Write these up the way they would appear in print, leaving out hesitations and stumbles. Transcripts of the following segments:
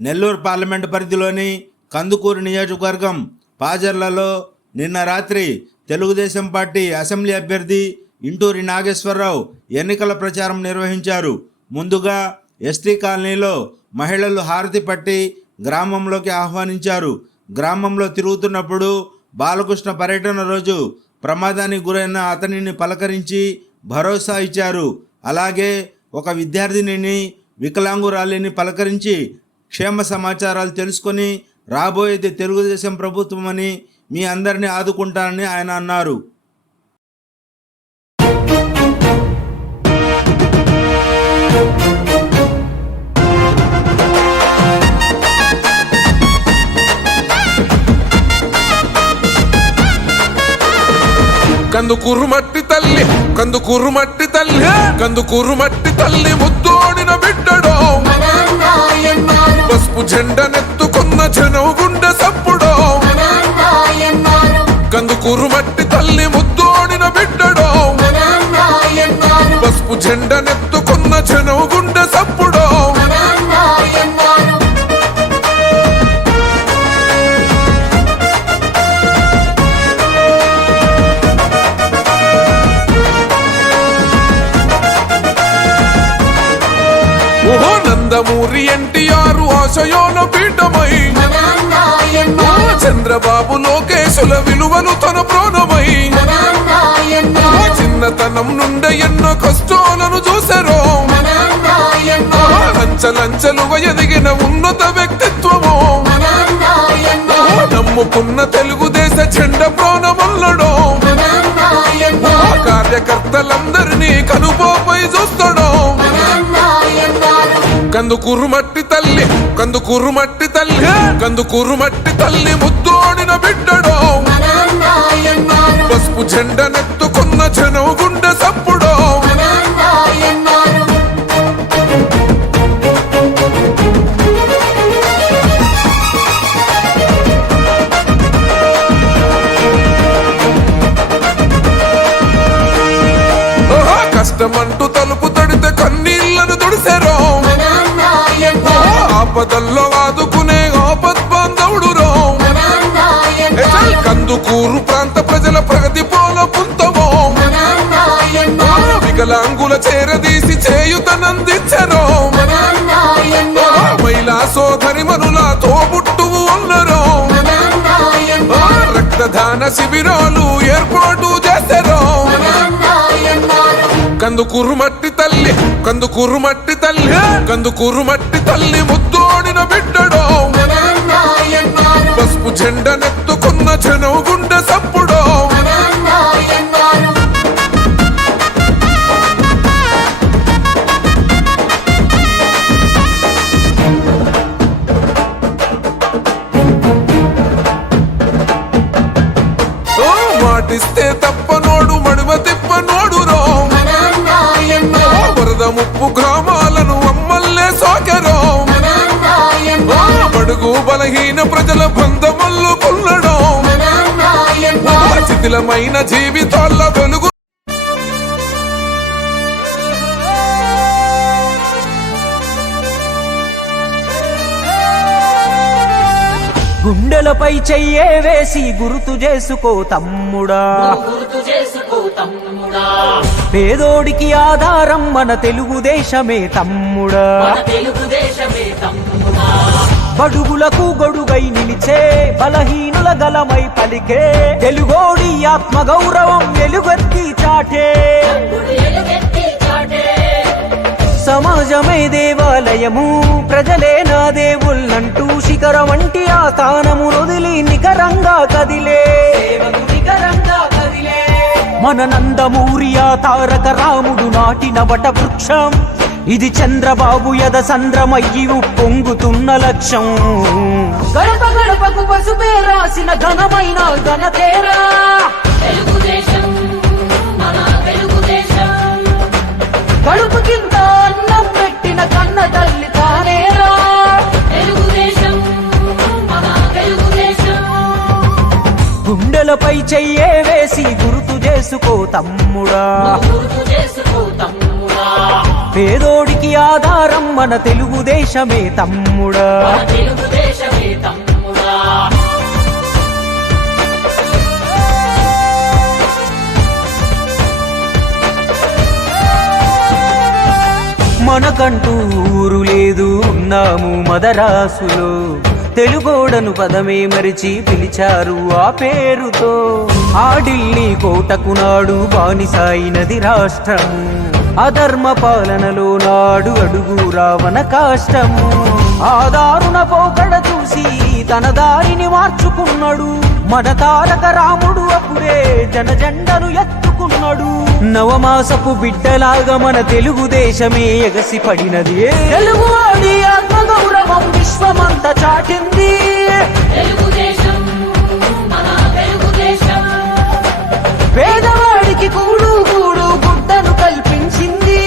Nellore parliament పరిధిలోని కందుకూరు నియోజకవర్గం పాజర్లలో నిన్న రాత్రి తెలుగుదేశం పార్టీ అసెంబ్లీ అభ్యర్థి ఇంటూరి నాగేశ్వరరావు ఎన్నికల ప్రచారం నిర్వహించారు. ముందుగా ఎస్టీ కాలనీలో మహిళలు హారతి పట్టి గ్రామంలోకి ఆహ్వానించారు. గ్రామంలో తిరుగుతున్నప్పుడు బాలకృష్ణ పర్యటన రోజు ప్రమాదానికి గురైన అతనిని పలకరించి భరోసా ఇచ్చారు. అలాగే ఒక విద్యార్థినిని వికలాంగురాలిని పలకరించి క్షేమ సమాచారాలు తెలుసుకొని రాబోయేది తెలుగుదేశం ప్రభుత్వం అని మీ అందరినీ ఆదుకుంటానని ఆయన అన్నారు. కందుకూరు మట్టి తల్లి, కందుకూరు మట్టి తల్లి, కందుకూరు మట్టి తల్లి ముద్దోడిన బిడ్డడో, పసుపు జెండనెత్తుకున్న జనం గుండె సప్పుడో. కందుకూరు మట్టి తల్లి ముద్దోడిన బిడ్డడో, పసుపు జెండనెత్తుకున్న జనం గుండె సప్పుడో. నందమూరి ఎన్టీఆర్ ఆశయోన పీఠమై, చంద్రబాబు లోకేశుల విలువలు తన ప్రాణమై, చిన్నతనం నుండి ఎన్నో కష్టాలను చూసారో, లంచలుగా ఎదిగిన ఉన్నత వ్యక్తిత్వము, నమ్ముకున్న తెలుగుదేశ చెండ ప్రాణమల్లడో, కార్యకర్తలందరినీ కనుపోపై చూస్తాడో. కందుకూరు మట్టి తల్లి, కందుకూరు మట్టి తల్లి, కందుకూరు మట్టి తల్లి ముద్దోడిన బిడ్డడో, పసుపు జెండనెత్తుకున్న జనం గుండె సప్పుడో. కష్టమంటూ తలుపు తడితే కన్నీళ్లను తుడిసారో, ఆపదల్లో ఆదుకునే ఆపద్బాంధవుడురో. కందుకూరు ప్రాంత ప్రజల ప్రగతి పోల పుంతమో, వికలాంగుల చేరదీసి చేయుతనందించరో, మహిళా సోదరి మనుల తోబుట్టువు అన్నరో, రక్తదాన శిబిరాలు ఏర్పాటు చేశారో. కందుకూరు మట్టి తల్లి, కందుకూరు మట్టి తల్లి, కందుకూరు మట్టి తల్లి ముద్దోడిన బిడ్డడో, పసుపు జెండనెత్తుకున్న జనం గుండె సప్పుడో. మాటిస్తే తప్పనోడు మడుమ తిప్పనోడు రో, వరద ముప్పు గ్రామాలను అమ్మల్లే సోకెరో, బడుగు బలహీన ప్రజల బంధమల్లు కొల్లడో, శిథిలమైన జీవితాల వెలుగు. గుండెలపై చెయ్యే వేసి గుర్తు చేసుకో తమ్ముడా, పేదోడికి ఆధారం మన తెలుగుదేశమే తమ్ముడా. బడుగులకు గొడుగై నిలిచే బలహీనుల గలమై పలికే తెలుగోడి ఆత్మగౌరవం వెలుగెత్తి చాటే. సమాజమే దేవాలయము, ప్రజలే నా దేవుళ్ళంటూ శిఖరం వంటి ఆ స్థానము వదిలి నికరంగా కదిలే, మన నందమూరి ఆ తారక రాముడు నాటిన వట వృక్షం. ఇది చంద్రబాబు యద సంద్రమయ్యి పొంగుతున్న లక్ష్యం. గడప గడపకు పసుపే రాసిన ఘనమైన ఘనతేరా తెలుగుదేశం, మన తెలుగుదేశం. కడుపు కింద అన్నం పెట్టిన కన్న తల్లి తానేరా తెలుగుదేశం, మన తెలుగుదేశం. గుండెలపై చెయ్యే వేసి గుర్తు చేసుకో తమ్ముడా, గుర్తు చేసుకో తమ్ముడా. పేదోడికి ఆధారం మన తెలుగుదేశమే తమ్ముడా. మనకంటూ ఊరు లేదు, ఉన్నాము మదరాసులో. తెలుగోడను పదమే మరిచి పిలిచారు ఆ పేరుతో. ఆ ఢిల్లీ కోటకు నాడు బానిసాయినది రాష్ట్రము. అధర్మ పాలనలో నాడు అడుగు రావణ కాష్టము. ఆ దారుణ పోకడ చూసి తన దారిని మార్చుకున్నాడు మన తారక రాముడు. అప్పుడే జనజెండను ఎత్తుకున్నాడు. నవమాసపు బిడ్డలాగా మన తెలుగుదేశమే ఎగసి పడినది. తెలుగువాడి ఆత్మగౌరవం విశ్వమంతా చాటింది. పేదవాడికి కూడు కూడు గుడ్డను కల్పించింది.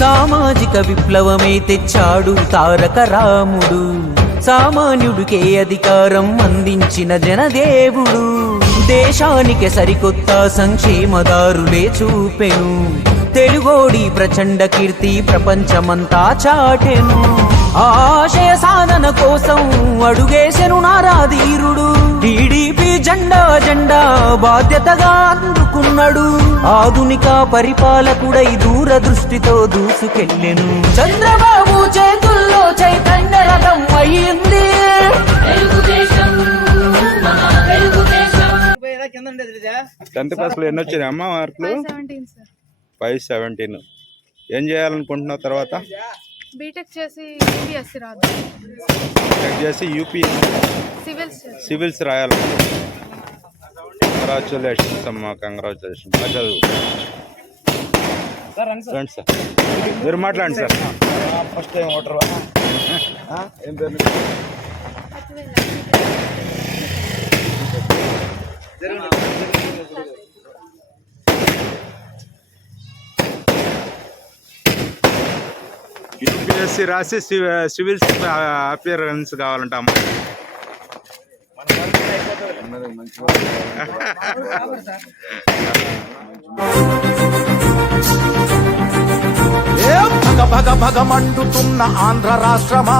సామాజిక విప్లవమే తెచ్చాడు తారక రాముడు. సామాన్యుడికే అధికారం అందించిన జనదేవుడు. దేశానికి సరికొత్త సంక్షేమదారులే చూపెను. తెలుగోడి ప్రచండ కీర్తి ప్రపంచమంతా చాటెను. ఆశయ సాధన కోసం అడుగేసెను నారాధీరుడు. టీడీపీ జెండా బాధ్యతగా అందుకున్నాడు. ఆధునిక పరిపాలకుడై దూరదృష్టితో దూసుకెళ్ళెను. చంద్రబాబు చేతుల్లో చైతన్య రథం అయ్యింది. 10th క్లాస్లో ఎన్ని వచ్చినాయి అమ్మ మార్కులు? 517. ఏం చేయాలనుకుంటున్నావు తర్వాత? బీటెక్ చేసి యూపీఎస్సీ రాదు. బీటెక్ చేసి యూపీ సివిల్స్ రాయాలి. కంగ్రాచులేషన్స్ అమ్మా, కంగ్రాచులేషన్. బాగా చదువు. రండి సార్, మీరు మాట్లాడండి సార్. ఫస్ట్ టైం ఓటర్ ఏం పేరు? యూపీఎస్సీ రాసి సివిల్స్ అపియరెన్స్ కావాలంట అమ్మ. భగ భగ మండుతున్న ఆంధ్ర రాష్ట్రమా,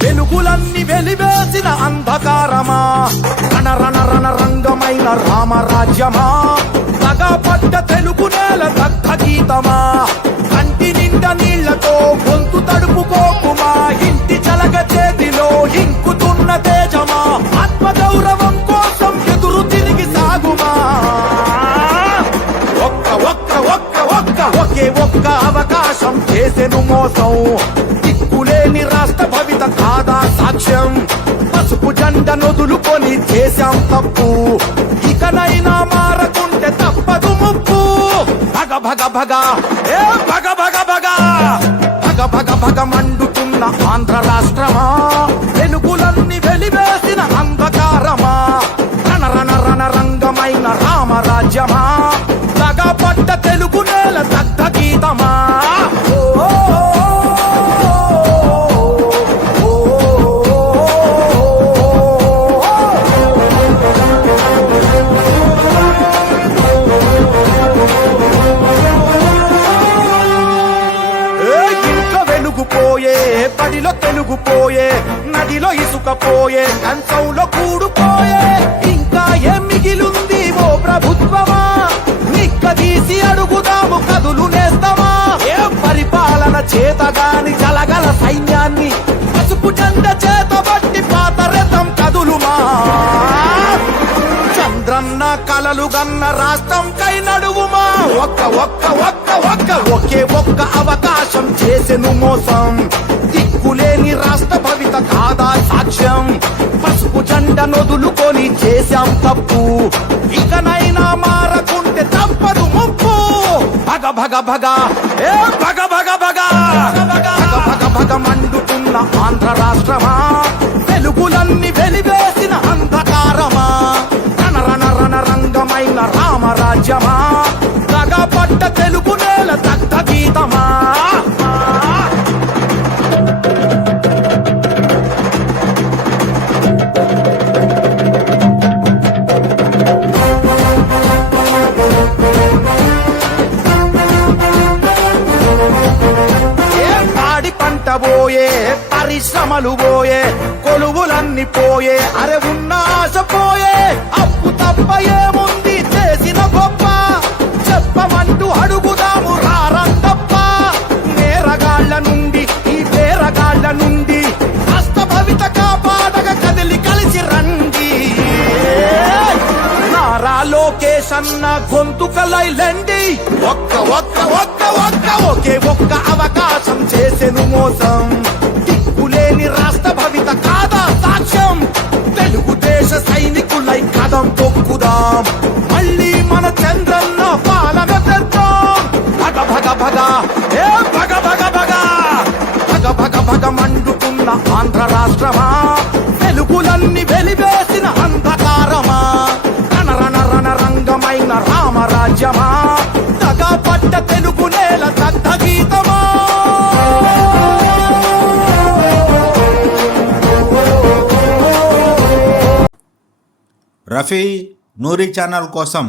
వెలుగులన్నీ వెలివేసిన అంధకారమా, రణ రణ రణ రంగమైన రామరాజ్యమా, పగపడ్డ తెలుగు నేల దగ్ధ గీతమా, కంటి నిండా నీళ్లతో గొంతు తడుపుకోకుమా, ఇంటి చలగ చేతిలో ఇంకుతున్న తేజమా, ఆత్మగౌరవం కోసం ఎదురు తిరిగి సాగుమా. ఒకే ఒక్క అవకాశం చేసెను మోసం, దిక్కులేని రాష్ట్ర భవిత కాదా సాక్ష్యం, పసుపు జెండ నొదులుకొని చేశాం తప్పు, ఇకనైనా మారకుంటే తప్పదు ముప్పు. భగ భగ భగ ఏ భగ భగ భగ భగ భగ భగ మండుతున్న ఆంధ్ర రాష్ట్రమా, వెలుగులన్నీ వెలివేసిన అంధకారమా, రణ రణ రణ రంగమైన రామరాజ్యమా, పడ్డ తెలుగు నేల దగ్ధ గీతమా. ఇంట్లో వెలుగుపోయే, బడిలో తెలుగుపోయే, నదిలో ఇసుకపోయే, కంచంలో కూడుపోయే, ఇంకా ఏం మిగిలుంది ఓ ప్రభుత్వమా, తీసి అడుగుదాము కదులు నేస్తామా. ఏ పరిపాలన చేతగాని జలగల సైన్యాన్ని పసుపు జెండ చేతబట్టి పాతరథం కదులుమా. చంద్రన్న కలలు గన్న రాష్ట్రం కై నడువుమా. ఒకే ఒక్క అవకాశం చేసెను మోసం, దిక్కులేని రాష్ట్ర భవిత కాదా సాక్ష్యం, పసుపు జెండ నొదులుకొని చేశాం తప్పు, ఇకనైనా మారకుంటే తప్పదు ముప్పు. భగ భగ భగ ఏ భగ భగ భగ భగ భగ భగ మండుతున్న ఆంధ్ర రాష్ట్రమా, వెలుగులన్నీ వెలివేసిన అంధకారమా, రణ రణ రణ రంగమైన రామరాజ్యమా, పడ్డ అరే ఉన్న ఆశ పోయే అప్పు తప్ప ఏముంది చేసిన గొప్ప చెప్పమంటూ అడుగుదాము రారంతప్ప నేరగాళ్ల నుండి ఈ పేరగాళ్ల నుండి రాష్ట్ర భవిత కాపాడగ కదిలి కలిసి రండి నారా లోకేష్ అన్న గొంతుకలైలండి ఒక్క ఒక్క ఒక్క ఒక్క ఒకే ఒక్క అవకాశం చేసెను మోసం దిక్కులేని రాష్ట్ర భవిత కాదా సాక్ష్యం తెలుగుదేశ సైనికులై కదం తొక్కుదాం మళ్ళీ మన చంద్రన్న పాలన తెద్దాం భగ భగ భగ ఏ భగ భగ భగ భగ భగ భగ మండుతున్న ఆంధ్ర రాష్ట్రమా వెలుగులన్నీ వెలివేసిన అంధకారమా రణ రణ రంగమైన రామరాజ్యమా తగా పడ్డ తెలుగు నేల దగ్ధ గీతమా రఫీ నూరి ఛానల్ కోసం